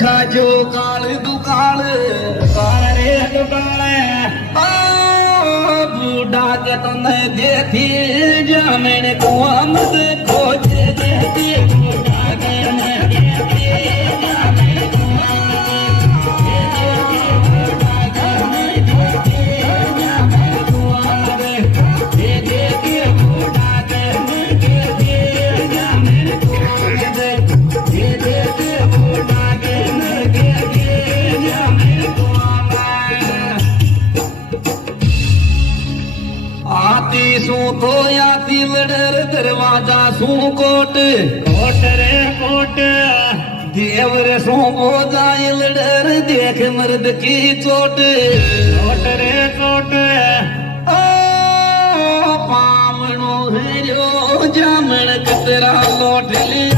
खाजो काल दुकाल काले दुकाले बूढ़ा के तो न देती जामन को आमद खोज देती बूढ़ा के न देती जामन को तो याती वडर दरवाजा सू कोट कोट रे कोट देवर सू हो जाए लडर देख मर्द की चोट कोट रे कोट पावनो है जो जामन कतरा लोट ले